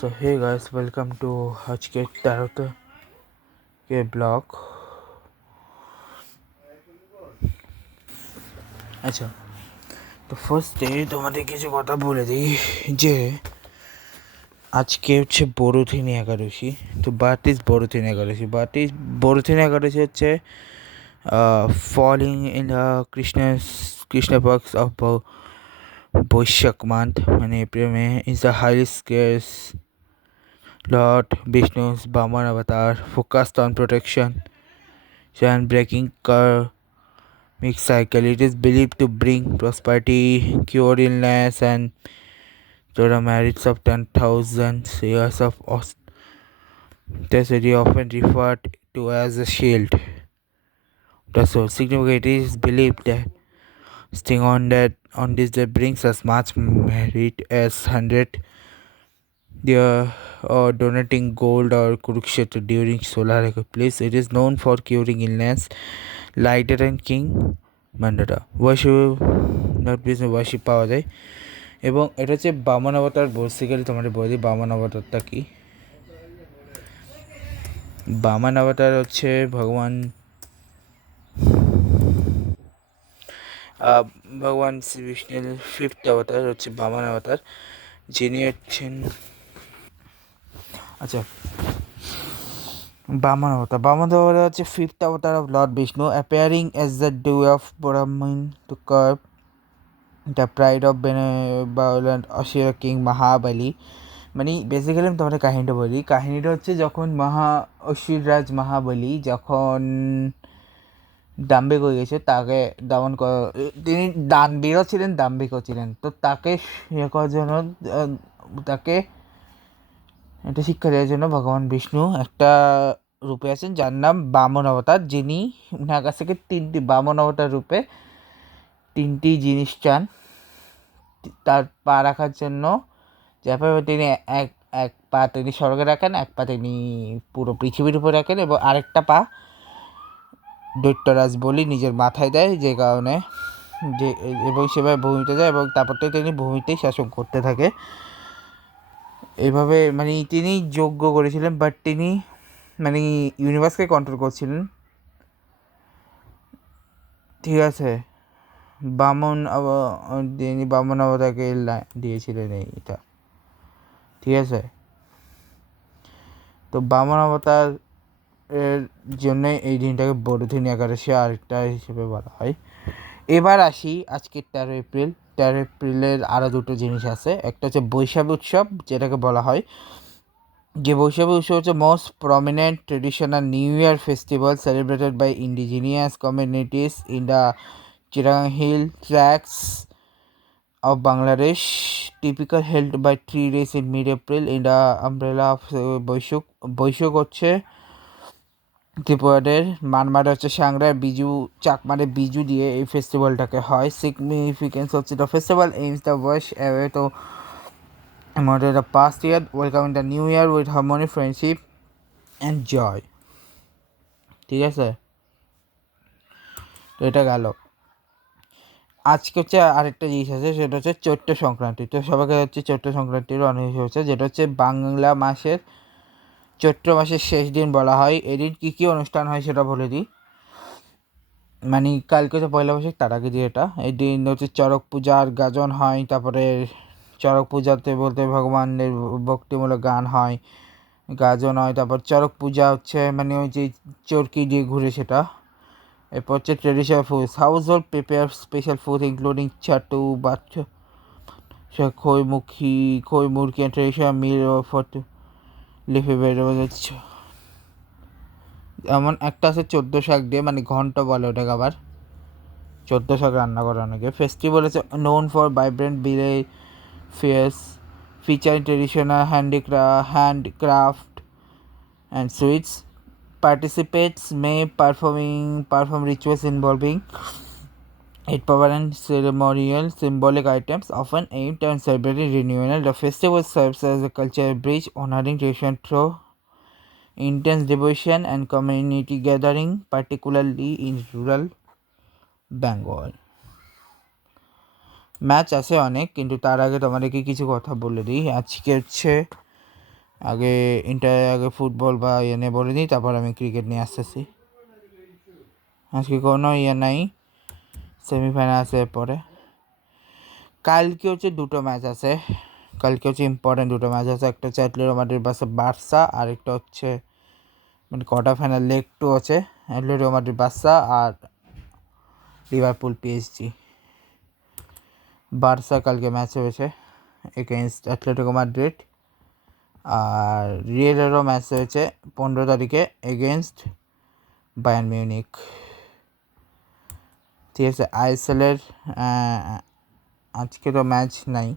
So hey guys, welcome to आज के तारत के ब्लॉग। আচ্ছা, তো ফার্স্টে তোমাদের কিছু কথা বলে দিই যে আজকে হচ্ছে বড়দিনী একাদশী। তো বাট ইজ বড়দিনী একাদশী? বড়দিনী একাদশী হচ্ছে ফলিং ইন দ্য কৃষ্ণ পক্ষ অফ বৈশাখ মান্থ, মানে April May, is the highly scarce Lord Vishnu's Brahman avatar focused on protection and breaking karmic cycle. It is believed to bring prosperity, cure illness, and to the merits of 10,000 years of austerity, often referred to as a shield. The soul significant, it is believed that staying on this day brings us much merit as 100 or donating gold or Kurukshetra during solar eclipse. It is known for curing illness, lighter and king mandata worship পাওয়া যায়। এবং এটা হচ্ছে বামন অবতার। Basically তোমাদের বলি বামন অবতারটা কি। বামন অবতার হচ্ছে ভগবান শ্রী বিষ্ণুর ফিফথ অবতার হচ্ছে বামন অবতার, যিনি হচ্ছেন আচ্ছা Brahman হচ্ছে fifth avatar of Lord Vishnu, appearing as the dwarf Brahmin to curb the pride of benevolent Asura king Mahabali. মানে বেসিক্যালি আমি তোমাদের কাহিনীটা বলি। কাহিনীটা হচ্ছে যখন অসুররাজ মহাবলী যখন দাম্ভিক হয়ে গেছে, তাকে দমন তিনি দানবীরও ছিলেন, দাম্ভিকও ছিলেন। তো তাকে ইয়ে করার জন্য, তাকে এটা শিক্ষা দেওয়ার জন্য ভগবান বিষ্ণু একটা রূপে আছেন যার নাম বামন অবতার, যিনি ওনার কাছ থেকে বামন অবতার রূপে তিনটি জিনিস চান তার পা রাখার জন্য। যারপরে তিনি এক পা তিনি স্বর্গে রাখেন, এক পা তিনি পুরো পৃথিবীর উপর রাখেন এবং আরেকটা পা দৈত্যরাজ বলি নিজের মাথায় দেয়, যে কারণে এবং সেভাবে ভূমিতে যায় এবং তারপর তিনি ভূমিতেই শাসন করতে থাকে। এইভাবে মানে তিনি যজ্ঞ করেছিলেন, বাট তিনি মানে ইউনিভার্সকে কন্ট্রোল করছিলেন। ঠিক আছে, তিনি বামন অবতারকে দিয়েছিলেন এইটা। ঠিক আছে, তো বামন অবতার এর জন্য এই দিনটাকে বড়দিনী একাদশী আরেকটা হিসেবে বলা হয়। এবার আসি আজকের 13 এপ্রিলের আরও দুটো জিনিস আছে। একটা হচ্ছে বৈশাখ উৎসব, যেটাকে বলা হয় যে বৈশাখী উৎসব হচ্ছে most prominent traditional new year festival celebrated by indigenous communities in the Chirang hill tracts of Bangladesh, typical held by 3 days in mid-April in the umbrella of Baishakh হচ্ছে ত্রিপুরাদের, মানমারে হচ্ছে সাংরার বিজু, চাকমারে বিজু দিয়ে এই ফেস্টিভ্যালটাকে হয়। সিগনিফিকেন্স হচ্ছে the festival aims the wash away to model the past year, welcoming the new year with harmony, friendship and joy. ঠিক আছে, তো এটা গেল। আজকে হচ্ছে আরেকটা জিনিস আছে, সেটা হচ্ছে চৈত্র সংক্রান্তি। তো সবাইকে হচ্ছে চৈত্র সংক্রান্তির অনেক হচ্ছে, যেটা হচ্ছে বাংলা মাসের চৈত্র মাসের শেষ দিন বলা হয়। এদিন কী কী অনুষ্ঠান হয় সেটা বলে দিই। মানে কালকে হচ্ছে পয়লা বৈশাখ, তার আগে দিয়ে এটা এই দিন হচ্ছে চড়ক পূজার গাজন হয়। তারপরে চড়ক পূজাতে বলতে ভগবানের ভক্তিমূলক গান হয়, গাজন হয়। তারপর চড়ক পূজা হচ্ছে মানে ওই যে চরকি দিয়ে ঘুরে সেটা। এরপর হচ্ছে traditional food, house hold prepare special food including chatu, বাচ্চা khoi murki and traditional meal for leafy vegetable. এমন একটা আছে 14 শাক দিয়ে, মানে ঘন্ট বলে ওটাকে, আবার 14 শাক রান্না করে অনেকে। ফেস্টিভ্যাল আছে নোন ফর ভাইব্রেন্ট বিলে fairs featuring traditional handcraft and sweets. Participants may perform rituals involving 8 power and ceremonial symbolic items, often aimed at celebrating renewal. The festival serves as a cultural bridge, honoring tradition through intense devotion and community gathering, particularly in rural Bengal. Match আছে অনেক, কিন্তু তার আগে তোমাদেরকে কিছু কথা বলে দিই। আজকে হচ্ছে আগে ফুটবল বা ইয়ে নিয়ে বলে নিই, তারপর আমি ক্রিকেট নিয়ে আসতেছি। আজকে কোনো ইয়ে নাই, সেমিফাইনাল আছে পরে। কালকে হচ্ছে দুটো ম্যাচ আছে, কালকে হচ্ছে ইম্পর্টেন্ট দুটো ম্যাচ আছে। একটা হচ্ছে অ্যাটলেটিকো মাদ্রিদ ভার্সেস বার্সা, আর একটা হচ্ছে মানে কোয়ার্টার ফাইনাল লেগ 2 আছে, অ্যাটলেটিকো মাদ্রিদ বার্সা আর লিভারপুল PSG। বার্সা কালকে ম্যাচ হয়েছে এগেনস্ট অ্যাটলেটিকো মাদ্রিদ, আর রিয়েলেরও ম্যাচ হয়েছে 15 তারিখে এগেনস্ট বায়ার্ন মিউনিক। ঠিক আছে, আইএসএলের আজকে তো ম্যাচ নাই,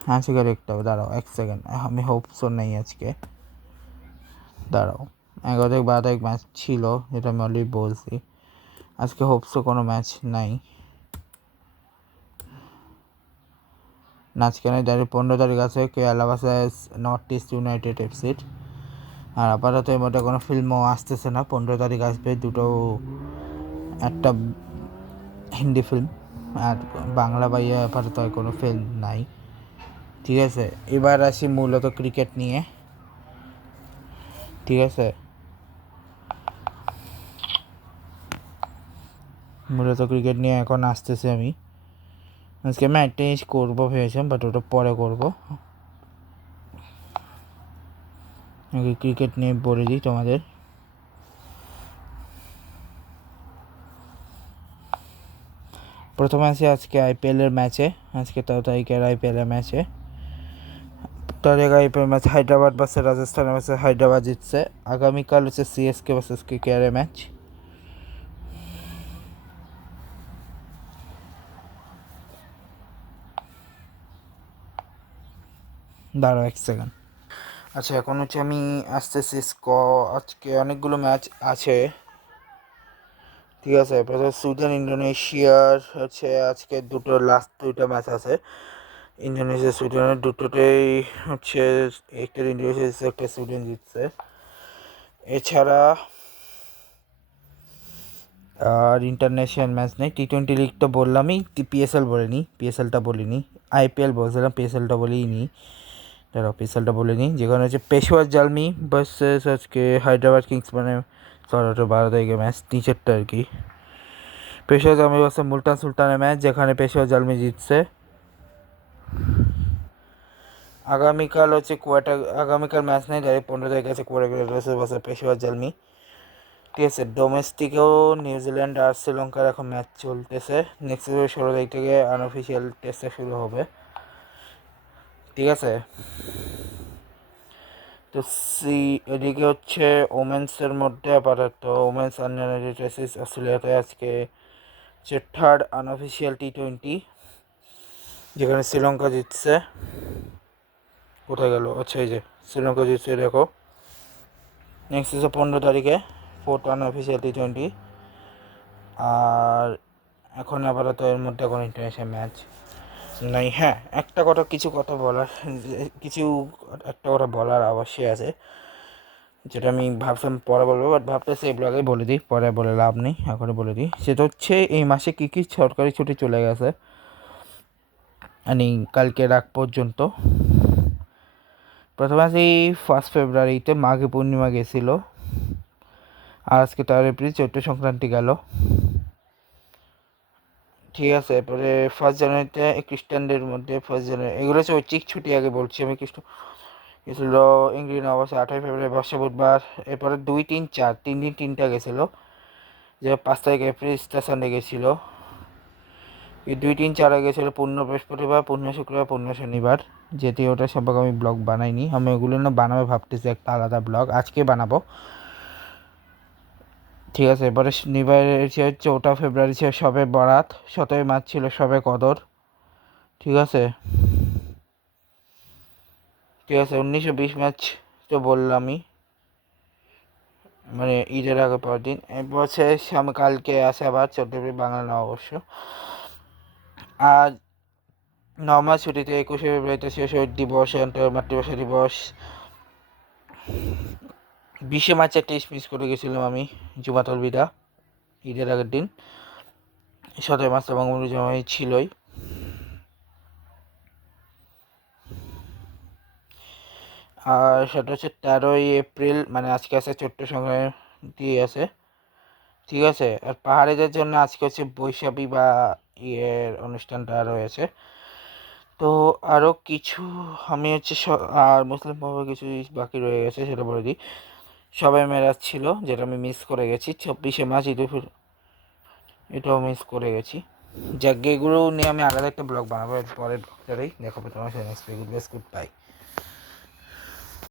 আজকের একটা দাঁড়াও 1 সেকেন্ড, আমি হোপসও নেই আজকে, দাঁড়াও 11 থেকে 12 তারিখ ম্যাচ ছিল, যেটা আমি অলরেডি বলছি। আজকে হোপসও কোনো ম্যাচ নাই, আজকে নাই, ডাইরেক্ট 15 তারিখ আছে Kerala versus North East United এফসির। আর আপাতত এর মধ্যে কোনো ফিল্মও আসতেছে না, 15 তারিখ আসবে দুটো, একটা হিন্দি ফিল্ম আর বাংলা বাইয়ে আপাতত কোনো ফিল্ম নাই। ঠিক আছে, এবার আসি মূলত ক্রিকেট নিয়ে। ঠিক আছে, মূলত ক্রিকেট নিয়ে এখন আসতেছি আমি। আজকে আমি একটা জিনিস করবো ভেবেছিলাম, বাট ওটা পরে করবো। আগে ক্রিকেট নিয়ে বলে দিই তোমাদের। প্রথমে আসি আজকে আইপিএলের ম্যাচে, আজকে 13 তারিখের আইপিএলের ম্যাচে। তারিখ IPL match Hyderabad versus Rajasthan versus Hyderabad জিতছে। আগামীকাল হচ্ছে সিএসকে ভার্সেস কেকেআর ম্যাচ। দাঁড়াও 1 সেকেন্ড। আচ্ছা, এখন হচ্ছে আমি আসতেছি আজকে অনেকগুলো ম্যাচ আছে। ঠিক আছে, প্রথমে সুইডেন ইন্দোনেশিয়ার হচ্ছে আজকে লাস্ট দুইটা ম্যাচ আছে। ইন্দোনেশিয়া সুইডেনের দুটোতেই হচ্ছে একটা ইন্দোনেশিয়া জিতছে, একটা সুইডেন জিতছে। এছাড়া আর ইন্টারন্যাশনাল ম্যাচ নেই। T20 লিগ তো বললামই, পিএসএল বলিনি, পিএসএলটা বলিনি। আইপিএল বলছিলাম, পিএসএলটা বলিনি, তারা পিএসএলটা বলিনি। যেখানে হচ্ছে পেশোয়ার জালমি ভার্সেস আজকে হায়দ্রাবাদ কিংস, মানে 12 তারিখে ম্যাচ, নিচেরটা আর কি। পেশোয়ার জালমি ভার্সেস মুলতান সুলতানের ম্যাচ, যেখানে পেশোয়ার জালমি জিতছে। আগামীকাল হচ্ছে আগামীকাল ম্যাচ নেই, ডাইরেক্ট 15 তারিখে আছে কোয়াটার ভার্সেস পেশোয়ার জালমি। ঠিক আছে, ডোমেস্টিকেও নিউজিল্যান্ড আর শ্রীলঙ্কার এখন ম্যাচ চলতেছে। নেক্সট 16 তারিখ থেকে আনঅফিসিয়াল টেস্টটা শুরু হবে। ঠিক আছে, তো এদিকে হচ্ছে ওমেন্সের মধ্যে আপাতত ওমেন্স আন্ডার 19 অস্ট্রেলিয়াতে আজকে হচ্ছে থার্ড আনঅফিসিয়াল T20, যেখানে শ্রীলঙ্কা জিতছে। কোথায় গেল? আচ্ছা, এই যে শ্রীলঙ্কা জিতছে, দেখো। নেক্সট হচ্ছে 15 তারিখে ফোর্থ আনঅফিসিয়াল T20। আর এখন আপাতত এর মধ্যে কোনো ইন্টারন্যাশনাল ম্যাচ নাই। হ্যাঁ, একটা কথা বলার অবশ্যই আছে, যেটা আমি ভাবছিলাম পরে বলবো, বাট ভাবতেছি এই ব্লগেই বলে দিই, পরে বলে লাভ নেই, এখনই বলে দিই। সেটা হচ্ছে এই মাসে কী কী সরকারি ছুটি চলে গেছে, মানে কালকে রাত পর্যন্ত। প্রথমে আছে 1 ফেব্রুয়ারিতে মাঘী পূর্ণিমা গেছিলো, আর আজকে 13 এপ্রিল চৈত্র সংক্রান্তি গেল। ঠিক আছে, এরপরে 1 জানুয়ারিতে খ্রিস্টানদের মধ্যে 1 জানুয়ারি, এগুলো হচ্ছে ঐচ্ছিক ছুটি। আগে বলছি আমি গেছিলো ইংরেজি নববর্ষ 28 ফেব্রুয়ারি বর্ষা বুধবার। এরপরে 2, 3, 4 3 দিন 3টা গেছিলো, যে 5 তারিখে এপ্রিল ইস্টার সানডে গেছিলো। 2, 3, 4 গেছিলো পূর্ণ বৃহস্পতিবার, পূর্ণ শুক্রবার, পূর্ণ শনিবার। যেটি ওটা সম্পর্কে আমি ব্লগ বানাইনি, আমি ওগুলো না বানাবো ভাবতেছি, একটা আলাদা ব্লগ আজকে বানাবো। ঠিক আছে, এবারে শনিবার হচ্ছে 4 ফেব্রুয়ারি ছিল শবে বরাত, 17 মার্চ ছিল শবে কদর। ঠিক আছে, 19-20 ম্যাচ তো বললামই, মানে ঈদের আগে পরের দিন। এরপর হচ্ছে কালকে আসে আবার 14 এপ্রিল বাংলা নববর্ষ। আর নর্মাল ছুটিতে 21 ফেব্রুয়ারিতে ছিল শহীদ দিবস, মাতৃভাষা দিবস। 20 মার্চে টেস্ট মিস করে গেছিলাম আমি, জুমাতুল বিদা, ঈদের আগের দিন। 17 মার্চ বঙ্গবন্ধু জন্মদিন ছিলই। আর সেটা হচ্ছে 13ই এপ্রিল, মানে আজকে আছে চৈত্র সংক্রান্তি আছে, ঠিক আছে। আর পাহাড়িদের জন্য আজকে হচ্ছে বৈশাখী বা ইয়ের অনুষ্ঠানটা রয়েছে। তো আরও কিছু আমি হচ্ছে আর মুসলিম পর্বে কিছু বাকি রয়ে গেছে, সেটা বলে দিই। সবাই মেরাজ ছিল, যেটা আমি মিস করে গেছি। 26শে মার্চ ঈদ উল ফিতর, এটাও মিস করে গেছি। যাক, এগুলো নিয়ে আমি আলাদা একটা ব্লগ বানাবো, পরের ব্লগটারেই দেখাবো তোমার সাথে। Next week, good bye.